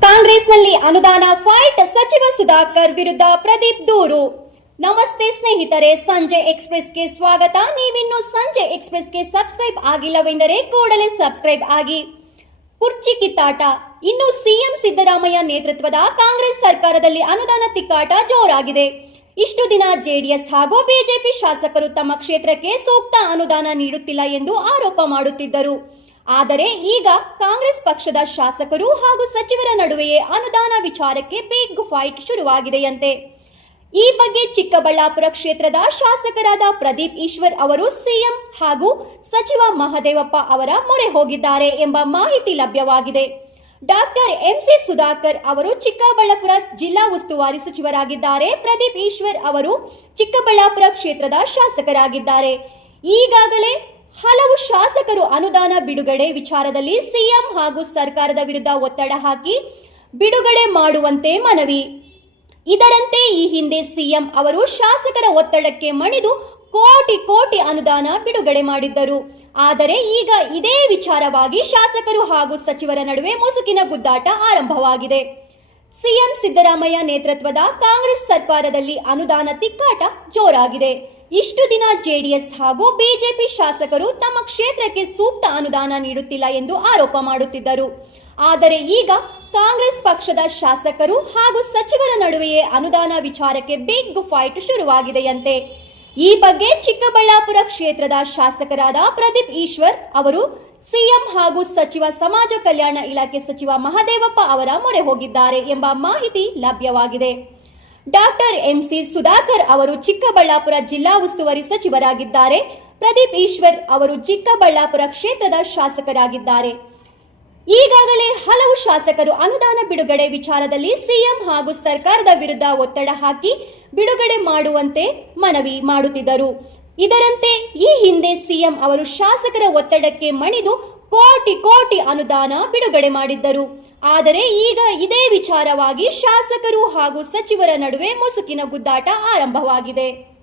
ಕಾಂಗ್ರೆಸ್ನಲ್ಲಿ ಅನುದಾನ ಫೈಟ್, ಸಚಿವ ಸುಧಾಕರ್ ವಿರುದ್ಧ ಪ್ರದೀಪ್ ದೂರು. ನಮಸ್ತೆ ಸ್ನೇಹಿತರೆ, ಸಂಜೆ ಎಕ್ಸ್‌ಪ್ರೆಸ್‌ಗೆ ಸ್ವಾಗತ. ನೀವಿನ್ನು ಸಂಜೆ ಎಕ್ಸ್‌ಪ್ರೆಸ್‌ಗೆ ಸಬ್ಸ್ಕ್ರೈಬ್ ಆಗಿಲ್ಲವೆಂದರೆ ಕೂಡಲೇ ಸಬ್ಸ್ಕ್ರೈಬ್ ಆಗಿ. ಕುರ್ಚಿ ಕಿತ್ತಾಟ. ಇನ್ನು ಸಿಎಂ ಸಿದ್ದರಾಮಯ್ಯ ನೇತೃತ್ವದ ಕಾಂಗ್ರೆಸ್ ಸರ್ಕಾರದಲ್ಲಿ ಅನುದಾನ ತಿಕ್ಕಾಟ ಜೋರಾಗಿದೆ. ಇಷ್ಟು ದಿನ ಜೆಡಿಎಸ್ ಹಾಗೂ ಬಿಜೆಪಿ ಶಾಸಕರು ತಮ್ಮ ಕ್ಷೇತ್ರಕ್ಕೆ ಸೂಕ್ತ ಅನುದಾನ ನೀಡುತ್ತಿಲ್ಲ ಎಂದು ಆರೋಪ ಮಾಡುತ್ತಿದ್ದರು. ಆದರೆ ಈಗ ಕಾಂಗ್ರೆಸ್ ಪಕ್ಷದ ಶಾಸಕರು ಹಾಗೂ ಸಚಿವರ ನಡುವೆಯೇ ಅನುದಾನ ವಿಚಾರಕ್ಕೆ ಬಿಗ್ ಫೈಟ್ ಶುರುವಾಗಿದೆಯಂತೆ. ಈ ಬಗ್ಗೆ ಚಿಕ್ಕಬಳ್ಳಾಪುರ ಕ್ಷೇತ್ರದ ಶಾಸಕರಾದ ಪ್ರದೀಪ್ ಈಶ್ವರ್ ಅವರು ಸಿಎಂ ಹಾಗೂ ಸಚಿವ ಮಹದೇವಪ್ಪ ಅವರ ಮೊರೆ ಹೋಗಿದ್ದಾರೆ ಎಂಬ ಮಾಹಿತಿ ಲಭ್ಯವಾಗಿದೆ. ಡಾಕ್ಟರ್ ಎಂಸಿ ಸುಧಾಕರ್ ಅವರು ಚಿಕ್ಕಬಳ್ಳಾಪುರ ಜಿಲ್ಲಾ ಉಸ್ತುವಾರಿ ಸಚಿವರಾಗಿದ್ದಾರೆ. ಪ್ರದೀಪ್ ಈಶ್ವರ್ ಅವರು ಚಿಕ್ಕಬಳ್ಳಾಪುರ ಕ್ಷೇತ್ರದ ಶಾಸಕರಾಗಿದ್ದಾರೆ. ಈಗಾಗಲೇ ಹಲವು ಶಾಸಕರು ಅನುದಾನ ಬಿಡುಗಡೆ ವಿಚಾರದಲ್ಲಿ ಸಿಎಂ ಹಾಗೂ ಸರ್ಕಾರದ ವಿರುದ್ಧ ಒತ್ತಡ ಹಾಕಿ ಬಿಡುಗಡೆ ಮಾಡುವಂತೆ ಮನವಿ. ಇದರಂತೆ ಈ ಹಿಂದೆ ಸಿಎಂ ಅವರು ಶಾಸಕರ ಒತ್ತಡಕ್ಕೆ ಮಣಿದು ಕೋಟಿ ಅನುದಾನ ಬಿಡುಗಡೆ ಮಾಡಿದ್ದರು. ಆದರೆ ಈಗ ಇದೇ ವಿಚಾರವಾಗಿ ಶಾಸಕರು ಹಾಗೂ ಸಚಿವರ ನಡುವೆ ಮುಸುಕಿನ ಗುದ್ದಾಟ ಆರಂಭವಾಗಿದೆ. ಸಿಎಂ ಸಿದ್ದರಾಮಯ್ಯ ನೇತೃತ್ವದ ಕಾಂಗ್ರೆಸ್ ಸರ್ಕಾರದಲ್ಲಿ ಅನುದಾನ ತಿಕ್ಕಾಟ ಜೋರಾಗಿದೆ. ಇಷ್ಟು ದಿನ ಜೆಡಿಎಸ್ ಹಾಗೂ ಬಿಜೆಪಿ ಶಾಸಕರು ತಮ್ಮ ಕ್ಷೇತ್ರಕ್ಕೆ ಸೂಕ್ತ ಅನುದಾನ ನೀಡುತ್ತಿಲ್ಲ ಎಂದು ಆರೋಪ ಮಾಡುತ್ತಿದ್ದರು. ಆದರೆ ಈಗ ಕಾಂಗ್ರೆಸ್ ಪಕ್ಷದ ಶಾಸಕರು ಹಾಗೂ ಸಚಿವರ ನಡುವೆಯೇ ಅನುದಾನ ವಿಚಾರಕ್ಕೆ ಬಿಗ್ ಫೈಟ್ ಶುರುವಾಗಿದೆಯಂತೆ. ಈ ಬಗ್ಗೆ ಚಿಕ್ಕಬಳ್ಳಾಪುರ ಕ್ಷೇತ್ರದ ಶಾಸಕರಾದ ಪ್ರದೀಪ್ ಈಶ್ವರ್ ಅವರು ಸಿಎಂ ಹಾಗೂ ಸಚಿವ ಸಮಾಜ ಕಲ್ಯಾಣ ಇಲಾಖೆ ಸಚಿವ ಮಹದೇವಪ್ಪ ಅವರ ಮೊರೆ ಹೋಗಿದ್ದಾರೆ ಎಂಬ ಮಾಹಿತಿ ಲಭ್ಯವಾಗಿದೆ. ಡಾಕ್ಟರ್ ಎಂಸಿ ಸುಧಾಕರ್ ಅವರು ಚಿಕ್ಕಬಳ್ಳಾಪುರ ಜಿಲ್ಲಾ ಉಸ್ತುವಾರಿ ಸಚಿವರಾಗಿದ್ದಾರೆ. ಪ್ರದೀಪ್ ಈಶ್ವರ್ ಅವರು ಚಿಕ್ಕಬಳ್ಳಾಪುರ ಕ್ಷೇತ್ರದ ಶಾಸಕರಾಗಿದ್ದಾರೆ. ಈಗಾಗಲೇ ಹಲವು ಶಾಸಕರು ಅನುದಾನ ಬಿಡುಗಡೆ ವಿಚಾರದಲ್ಲಿ ಸಿಎಂ ಹಾಗೂ ಸರ್ಕಾರದ ವಿರುದ್ಧ ಒತ್ತಡ ಹಾಕಿ ಬಿಡುಗಡೆ ಮಾಡುವಂತೆ ಮನವಿ ಮಾಡುತ್ತಿದ್ದರು. ಇದರಂತೆ ಈ ಹಿಂದೆ ಸಿಎಂ ಅವರು ಶಾಸಕರ ಒತ್ತಡಕ್ಕೆ ಮಣಿದು ಕೋಟಿ ಅನುದಾನ ಬಿಡುಗಡೆ ಮಾಡಿದ್ದರು. ಆದರೆ ಈಗ ಇದೇ ವಿಚಾರವಾಗಿ ಶಾಸಕರು ಹಾಗೂ ಸಚಿವರ ನಡುವೆ ಮುಸುಕಿನ ಗುದ್ದಾಟ ಆರಂಭವಾಗಿದೆ.